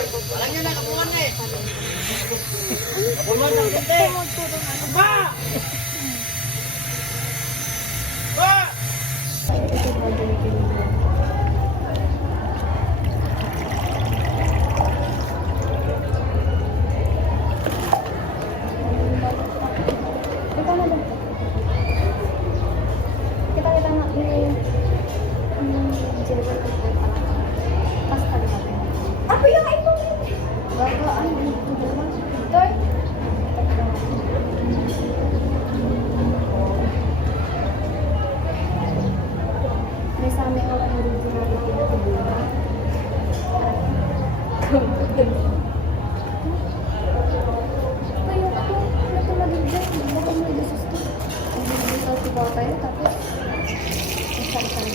Walang yan na, kapuhan na eh. Kapuhan ng hindi. Ba! Ba!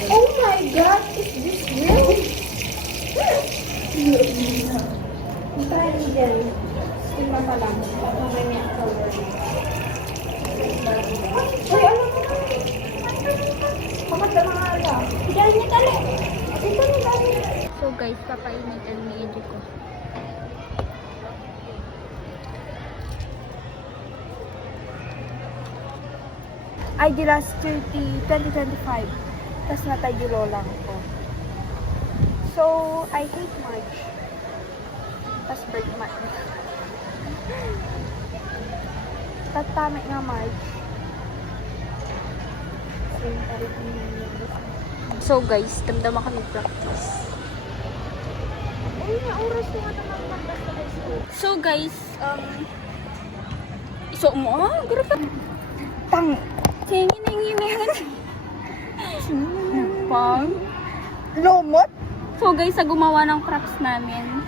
Oh my God! Is this real? Try mo dyan. Stima pa lang. Mamay may color. Uy, ano mo ka? Pakat na mga ala. Diyan niya tali. Ito na dali. So guys, papainitan ni Eji ko. ID last 2025. Tapos natayulo lang ko. So, I hate March. Tapos birth month. Tatamit nga March. So guys, damdama kami practice. Uy, na oras mo nga naman mag-basta high school. So guys, iso mo, grabe. Tang! Hingin. Pang. Lomot? So guys, sa gumawa ng props namin.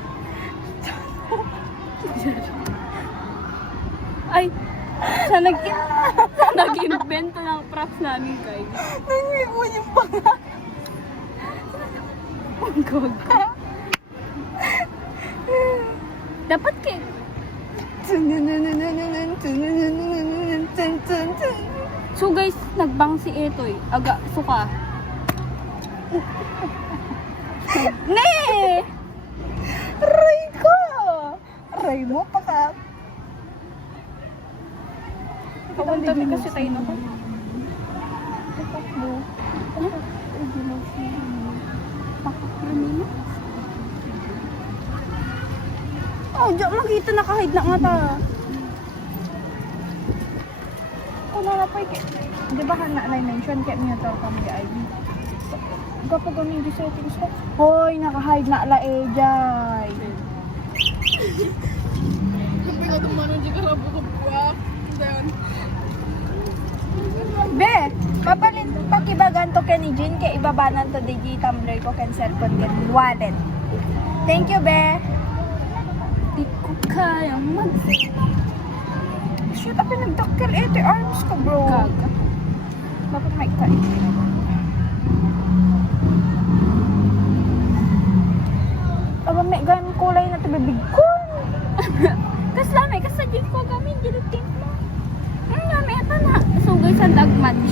Ay, sa nag-invento ng props namin, guys. Nangyay mo yung pangalan. Oh God. Dapat kay So guys, nagbang si Etoy. Aga, suka. Ne! Aray ko! Aray mo, paka... Kawan tabi kasi tayo na ko. Oh, diyan makita nakahid na nga ta. Wala na pa ikit. Di ba hana na mention kaya niya ito kami di ID. Kapag kami di settings ko, hoy, nakahide na ala eh, jay. Be, papalit pakibagan to kay ni Jean kay ibabanan to di Tumblr ko kan cellphone kan wallet. Thank you, be. Di ko kayang Shoot, ako nagdakkel ito arms ko, bro. Gaga. Dapat may tayo. Aba, may ganun kulay na ito, bibig ko. Kas lami, kas sa jeep ko gamin, gilutin mo. Lami, ito na. So guys, ang dagmatch.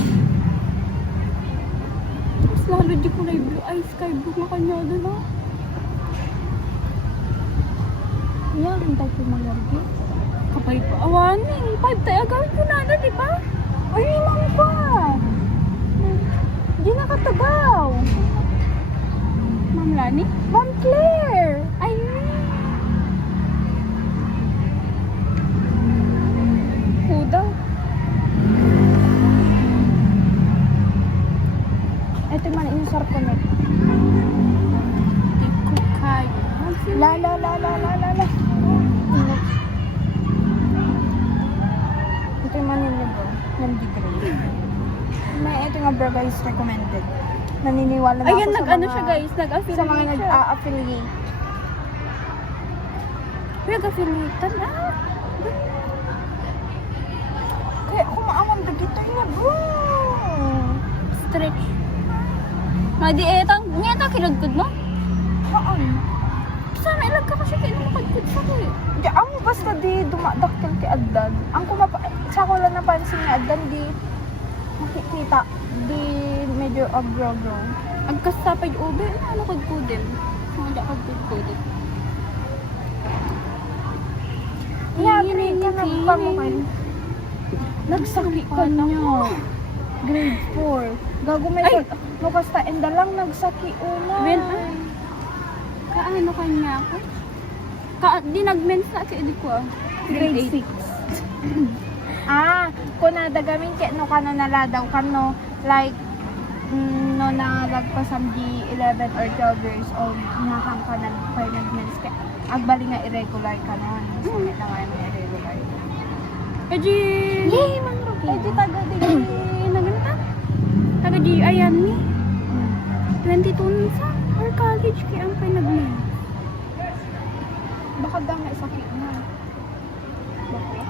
Mas lalo di ko na blue eyes, sky blue na kanya doon, ha? Yan, hintay ko malargi. Kapay pa. Awanin, 5 tayo. Gawin ko na, di ba? Ay, limang pa. Di nakatagaw. Ma'am Lani? Ma'am Claire. Ay, Huda. Ito man, insar ko na. di ko kaya. La. Ito yung manila bro. Nandigrade. Ito nga bro guys, recommended. Naniniwala na Ayan, ako nag-ano sa siya mga, guys, nag-affiliate sa mga siya. nag-affiliate. Nag-affiliate na. Kaya kumaawang dagito niya bro. Stretch. Madi etang, ngeta kinagkod mo? Haan. Sana ilag ka kasi kayo makagkod sa kayo. Di, ang basta di dumadaktil kay Addan. Ang sa ko lang napansin ni Addan, di makikita. Di medyo agro-agro. Agkastapay ube, ano kagkodem? Mga kagkod ka nagpamukay. Nagsakit ka niya. Grade 4. Gago may Ay! no kasta enda lang nagsaki una. Ben, kaano kanya ako? Di nag-mens na kaya di ko ah. Grade 6. Kunada gamin kaya no kano naladaw kano like no nalagpasam di 11 or 12 years old nakang ka nag-mens kaya agbali nga irregular ka nun. Sakit na nga yung irregular. Kaji... Yay! Mangrog Kaji taga di... Naginta? Taga di ayan ni. 22 nisa. Or college kaya ang pinag-mens. Baka dami sakit na. Bakit?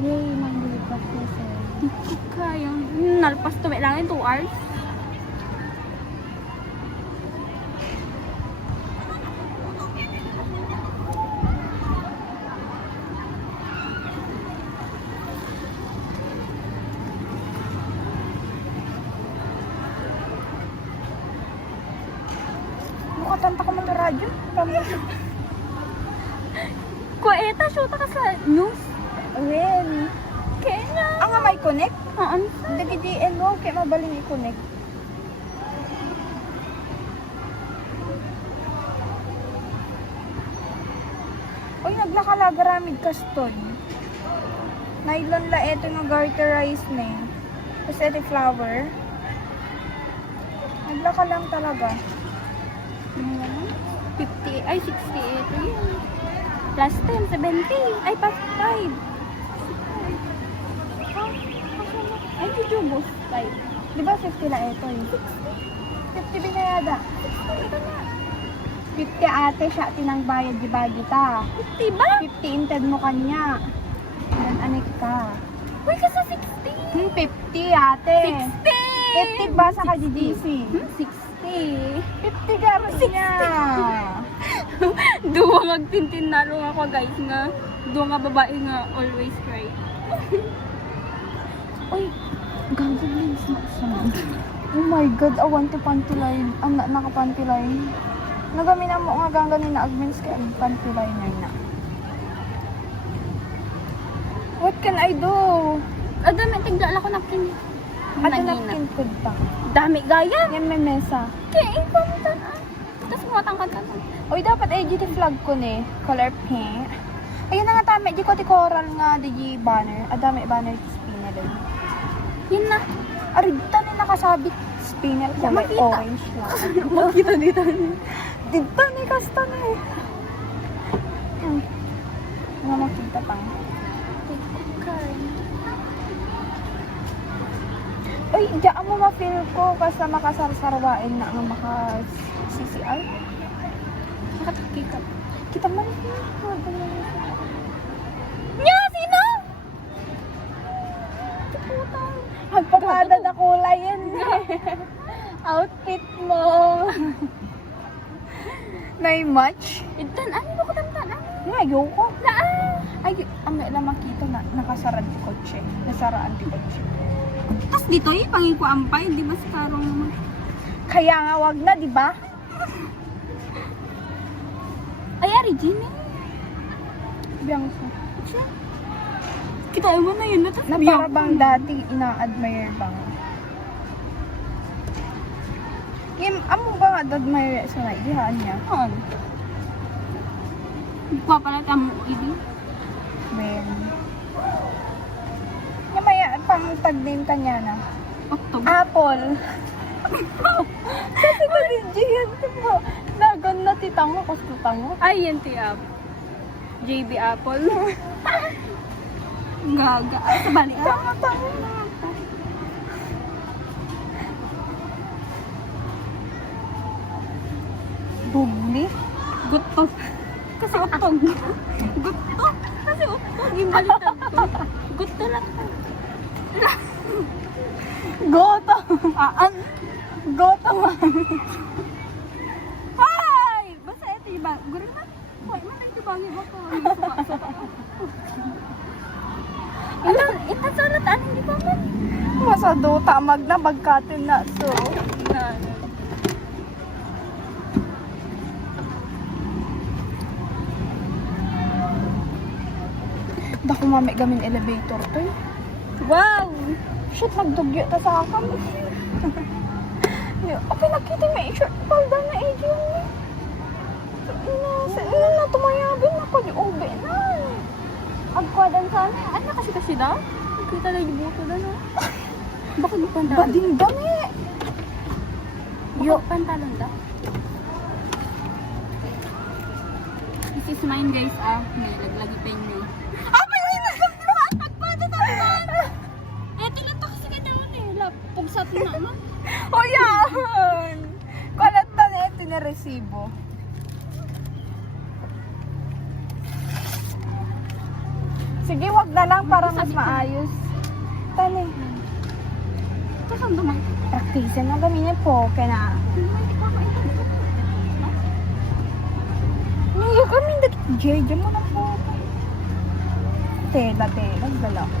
Yay! Mangrog ka po sir. Kaya. Nalpas to lang in 2 hours. Mukatanta ka man na radyo. Kueta, shoota ka sa news. Well, Kaya na. ang nga may connect? Haan? Dagitian mo, kaya mabaling i-connect. Uy, naglakalaga-ramid kaston. Nylon la eto nga garterize na eh. Tapos eto flower. Naglaka lang talaga. 50, ay 68 yun. Plus 10, 70. Ay, plus 5. Ay, di jubos. 5. Di ba 50 la eto eh? 50 binayada. Ito na. 50 ate siya tinang bayad di ba kita? 50 ba? 50 inted mo kanya. Dan anik ka. Uy, kasi 60. 50 ate. 60! 50 ba sa ka GGC? 60. 50 garon niya. Duwa magtintin na rin ako guys nga. Duwa nga babae nga always cry. Uy, gago lens na isa. Oh my god, awan to panty line. Ang naka-panty line. Nagamin mo nga gangganin na agmins kaya ang panty line na. What can I do? Dami, tigdala ko napkin. Ato napkin food pa. Dami gaya. Yan may mesa. Kaya ikaw mo tanan. Tapos mo tangkad na. Uy, dapat ay GT flag ko ni. Color pink. Ayun na nga tama. Di ko ti coral nga di banner. Adami banner ti spinel. Yun na. Arigta ni nakasabit spinel ko. Ya, May makita. orange lang. Makita dito. Dito ni kasta ni. Nga makita pang. Uy, diyan mo ma-feel ko kasi makasarsarwain na nga maka-CCR. Nakakita. Kita man. Nya, sino? Magpapagada na kulay yan eh. Outfit mo. May match? Itan, ano ba ko tantan? Ngayon ko. Naan? Ay, ang may lang makita na nakasarad di kotse. Nasaraan di kotse. Tapos dito pangin ko ampay, di ba sa karong... Kaya nga wag na, di ba? Ay, Regine. Biangso. Kita mo na yun. Na para bang dati ina-admire bang? Kim, amo ba nga admire sa naidihaan niya? Ano? Ikaw pala kamo ibi. Ben. Namaya, pang tag-name kanya na. October. Apple. Kasi ko din Gian mo. Nagan na titango ko tutango. Ay, yan ti Apple. JB Apple. Gaga. Ay, sa bali. Tango na. Bugli? Gutok. Kasi utog. Gutok. Kasi utog. Yung balitag ko. Gutok lang. Goto. Goto man. Ay! Basta ito yung bang. Guro na. Hoy, man nagtibangin mo ko. Ito sarap. Ano hindi pa man? Masa Dota magna magkatin na so. Naku, mami gamin elevator to eh. Wow! Shit, nagdugyo ta sa akin. Okay, nakita may shirt palda na eh, yun. Na, tumayabin ako, di ube na. Agkwadan sa ano kasi daw? Kita na yung buto na no? Bakit yung pantalon? Bading dami. Yo, pantalon daw? This is mine guys may laglagi pa yun eh. May nagdugyo. Agkwadan naman! Eto lang to kasi kita mo eh. Pugsat na naman. O yan! Kalat na ito na resibo. Sige, wag na lang para mas maayos. Tani. Ito saan naman? Practice na gamitin po. Kaya na. Niyo kami nag-jeje mo na po. Tela. Dala ko.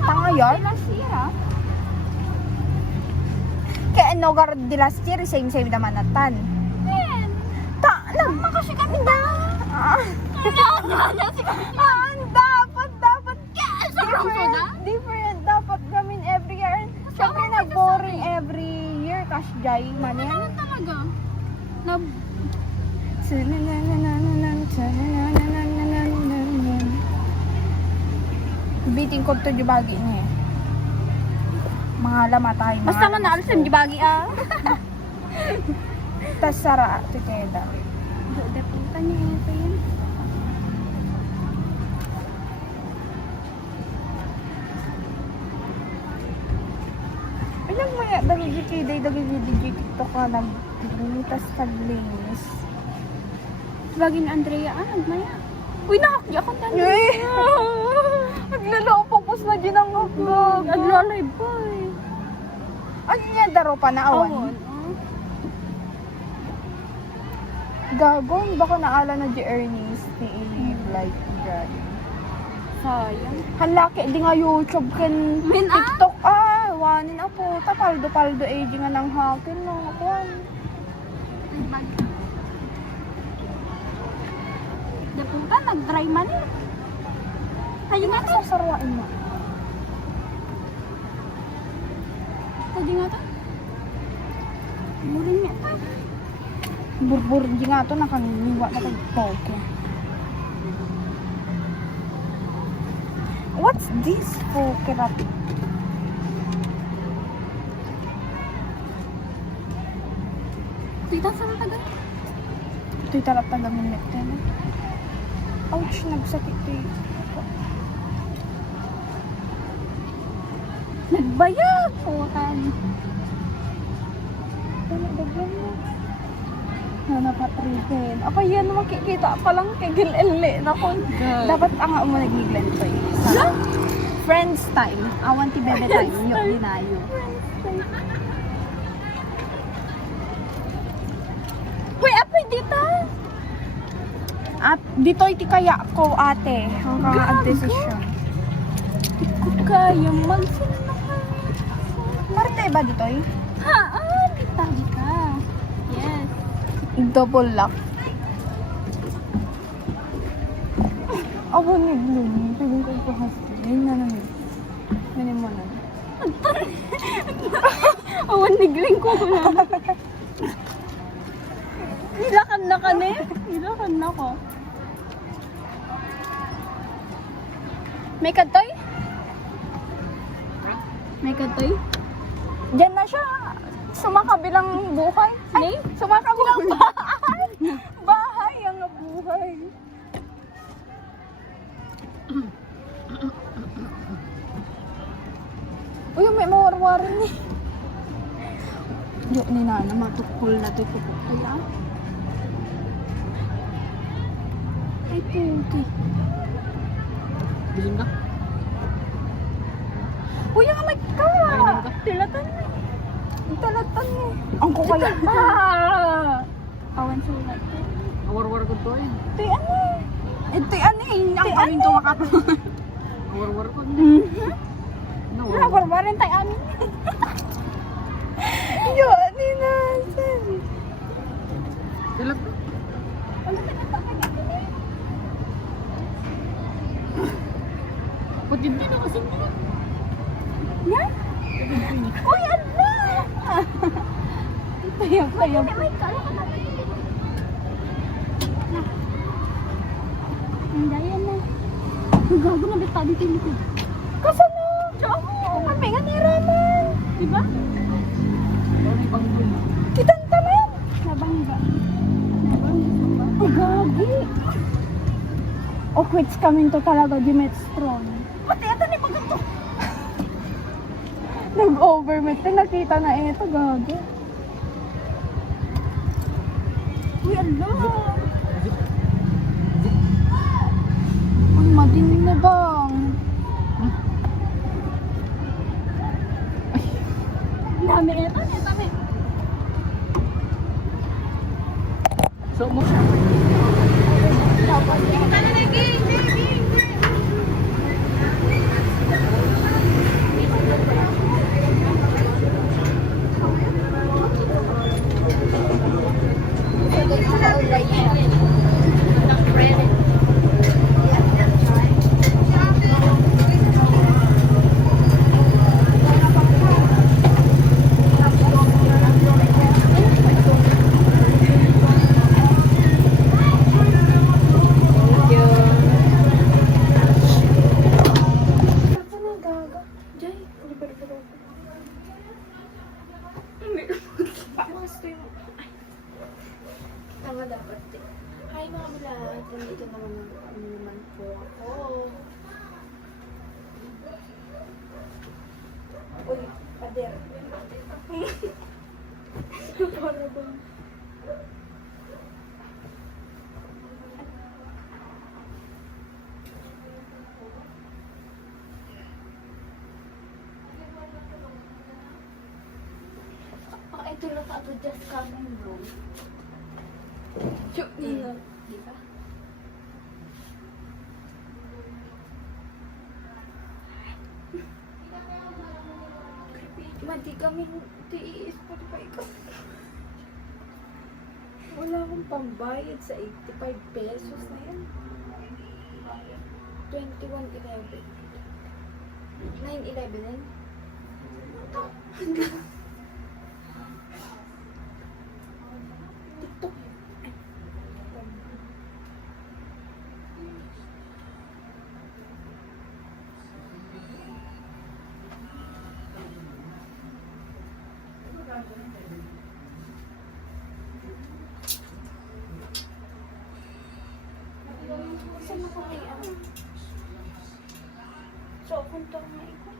Tanga yun? Last year ah. Kaya no gar di last year, same naman na tan. Ben! Nagma kasi kami na. Dapat. Different. Dapat gamin every year. Siyempre nag-boring every year. Cash jay man yan. Ano talaga? Na... Biting ko to jubagi niya eh. Mga lamatay. Basta man naalis yung gibagi ah. Tas sara tikeda. Dapunta niya ito yun. Ilang maya dagi TikTok ka nag tas taglinis. Bagi ni Andrea nagmaya. Uy, nakakya ako tanda. Naglalopokos na din ang haglag. Naglalay boy. Ano niya daro pa na awan? Awon. Gagong, baka naala na di Ernest ni like dyan. Sayang. Halaki, di nga YouTube ken Min, ah? TikTok. Wanin na po. Paldo eh, di nga nang hakin no. Akuan. Dapunta, nag-dry man eh. Tayo nga to. Sasarwain mo. Tayo nga to. Murin nga to. Burbur di nga to nakaniniwa na kag-poke. What's this poke rat? Tita, saan tagal? Ito'y tarap talang minute na. Ouch, nagsakit eh. Nagbayag! Putan. Dagyan mo. Napatrihin. Ako yan, makikita pa lang kay Gil-ele na ko. Dapat ang mo nagiglan ito eh. Sa friends time. Awan ti bebe time. Yung dinayo. Uy, apoy dito! At dito iti kaya ko ate. Hanggang ang decision. Kung kaya magsinunod. Marte ba dito eh? Ha? Kita ka. Yes. Double lock. Ako naglumin. Pwede ko ito hasti. Yun na naman. Ganyan mo na. Awan nigling ko na. Nilakan na ka ne? Nilakan na ko. May katoy? May katoy? Diyan na siya. Sumakabilang buhay. Nay? Sumakabilang bahay. Bahay ang buhay. Uy, may mawarwarin ni. Yo, ni na matukol na ito kaya. Ay, puti. Bilin ka? Uy, ang may ka. Tilatan na. Talatan mo. Ang kukaya. Awan sila. Awar-war ko to eh. Ito ano eh. Ito ano eh. Ang kaming tumakap. Awar-war ko. No. Nabarbarin tayo ano. Yo, ni nasan. Sila to. Hindi na kasi mo. Yan? Uy, ala! Payag. May kala ka na. Ang dayan na. Gago na bita dito yung likod. Kasa na? Oo, kami nga niraman. Diba? Sorry, banggol. Kitang taman. Nabangga. Ay, gagi. O quits kami to talaga, Dimetstron. Pati ito ni pagkato. Nag-overmet. Nakita na ito, gagi. Uy, ala. Ang madin na bang. Dami ito, dami. So mo. Tama dapat eh. Hi mga bulat, nandito naman po ako. Uy, pader. Para bang... ito na ka to just coming bro. Cute nila. Diba? Mati kami i-Spotify ko. Wala akong pambayad sa 85 pesos na yan. 21.11. 9.11 yan. TikTok. Saan ako may so, kung ito may ko.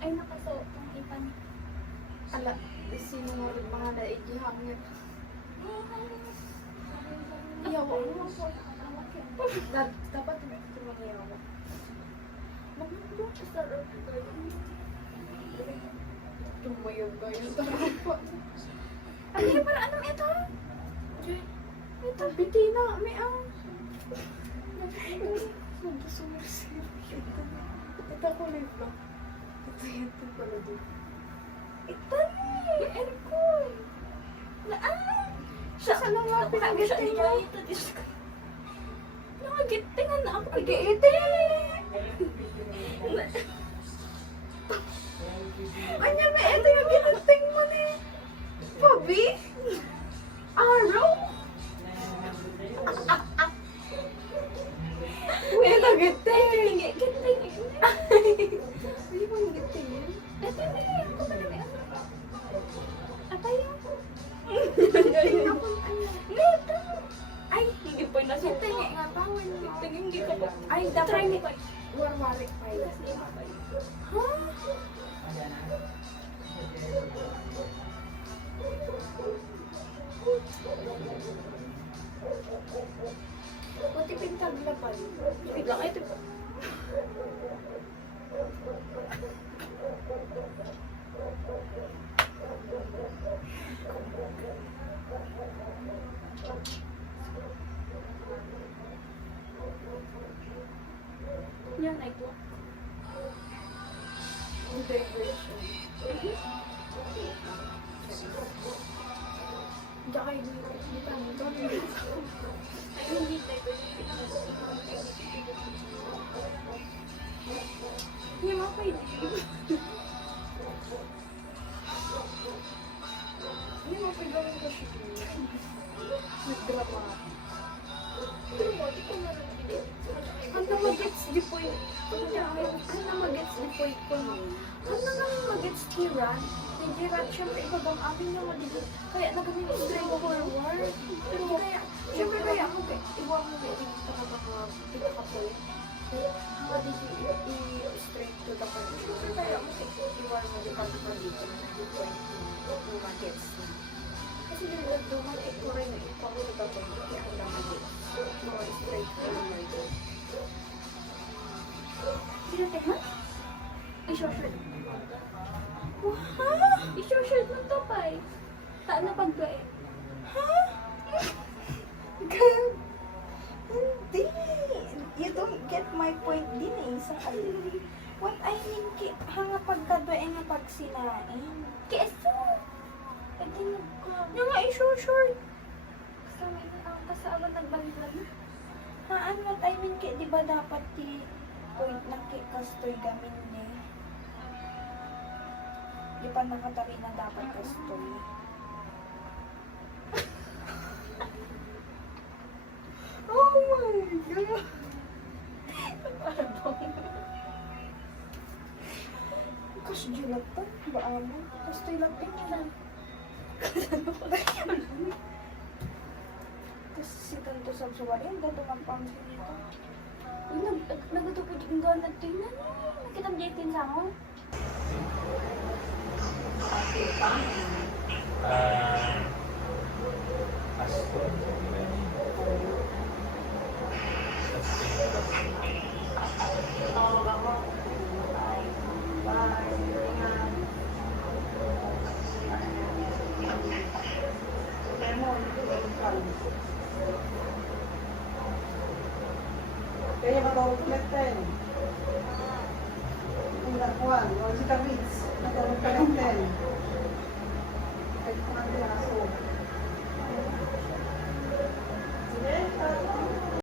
Ay, nakasuot ang ipan. Ala, sinunod mga naigihangit. Iyawa mo po. Dapat ito mga iyawa. Magmulong ka sa road tayo. Tumayog tayo sa road. Ay, para anong ito? Ito, bitina. May ang... Nagsusumirsin. Ito ko live lang. Ito pala doon. Ito ni! Erikoy! Naan! Siya ka nang nga pinagiting mo. Nangagitingan na ako. Pag-iiting! Anya, may ito yung giniting mo ni Bobby? Araw? May nagiting! Giting! Hindi mo nagiting yun? Ito na ako pa namin. Atay ako. Giting ako. Neto! Ay, hindi pa na siya. Giting nga pa. Giting hindi ka pa. Ay, dapat ni warwarik pa yun. Ha? Pati pintagla pa yun. Biglang ito pa. Yan, ay po. Diversion. Diyan kayo dito. Dito. Hindi diversion. ma. Ano magets di point? Ano magets di point ko no? Ano nga magets tiran? Hindi rat syempre ikaw bang amin nga madigit. Kaya nagamit ko string forward. Pero kaya, syempre kaya mo kaya iwan mo kaya dito ka bang pinaka-point. What did you straight to the point? Syempre kaya mo kaya iwan mo dito ka dito na point mo magets. Kasi duman ito rin na ikaw mo dito point kaya ang magets. More straight forward. Pinatay ha? I-short. Ha? I-short mo to pa eh. Taan na pagbae. Ha? God. Hindi. You don't get my point din eh. Sa kalili. What I mean, hanga pagkadwae nga pagsinain. Keso. Pwede nagka. Nga nga i-short. Gusto mo ang kasama nagbalik lang. Haan, what I mean, di ba dapat point na kastoy gamin ni? Di pa nakatari na dapat kastoy. Oh my God! Pardon. Kasdi latan? Ba mo? Kastoy latan na. Tapos si Tanto Sabsuwarin, dito magpangsin dito. Uy, nagtupod yung ganat din na. Nakita mo dito sa ako? Kaya matawag ulit tayo. Ang nakuha, wala si Carmits.